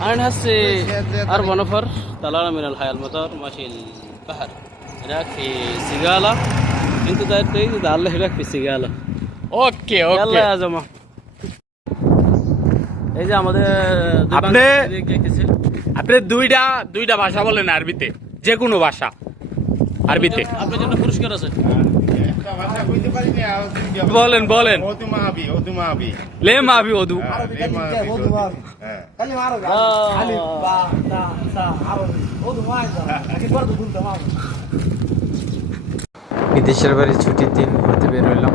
أنا هسه 4 نفر طلعنا من الحياة المطار ماشي البحر هناك في سيجالة. انتوا تريدوا تعالوا هناك في سيجالة. ওকে يلا ওকে يا زلمة এই যে আমাদের আপনি দুইটা ভাষা বলেন আরবিতে, যে কোনো ভাষা আরবিতে আপনার জন্য পুরস্কার আছে। বলেন বলেন। লে মাবি ওদু বিদেশের বাড়ি ছুটির দিন ঘুরতে বের হইলাম।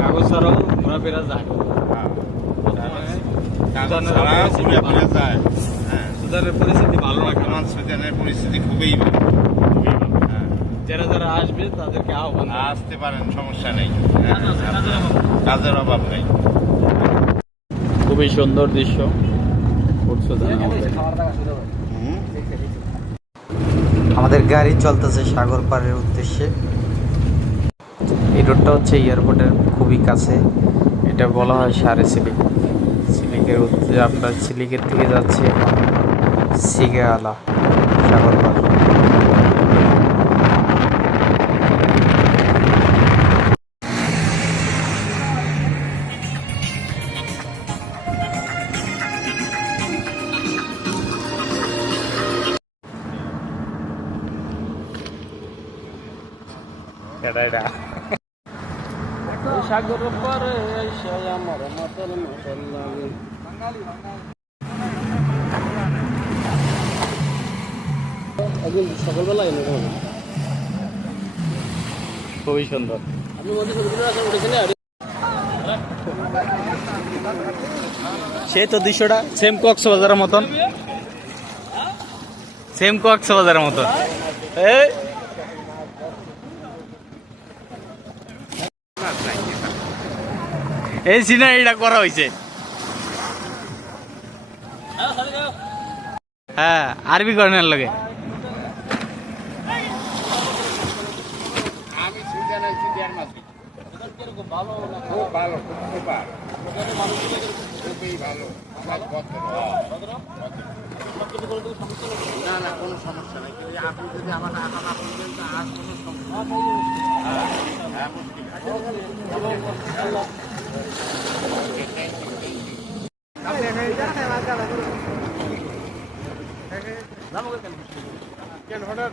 কাগজ ছাড়াও ঘোরাফেরা যায়। সুদানের পরিস্থিতি ভালো না, কারণ সুদানের পরিস্থিতি খুবই ভালো। যারা যারা আসবে তাদেরকে আহ্বান আসতে পারেন, সমস্যা নেই, কাজের অভাব নেই। খুবই সুন্দর দৃশ্য। আমাদের গাড়ি চলতেছে সাগর পাড়ের উদ্দেশ্যে। এই রোডটা হচ্ছে এয়ারপোর্টের খুবই কাছে। এটা বলা হয় সারে সিলিক। সিলিকের আপনার সিলিকের থেকে যাচ্ছে সিগালা সাগর পাড়। সাগর পারে এসে আমার মাতাল মাতাল লাগে। একদিন সকালবেলা এলো খুবই সুন্দর। আপনি মধ্যে উঠেছেন সেই তো দৃশ্যটা সেম কক্সবাজারের মতন, সেম কক্সবাজারের মতন। এই এই সিনারিটা করা হয়েছে। হ্যাঁ, আরবি কর্নের লগে না না, কোনো সমস্যা নেই। আপনি যদি আমার আশা করবেন তো আর কোনো সমস্যা কেন হঠাৎ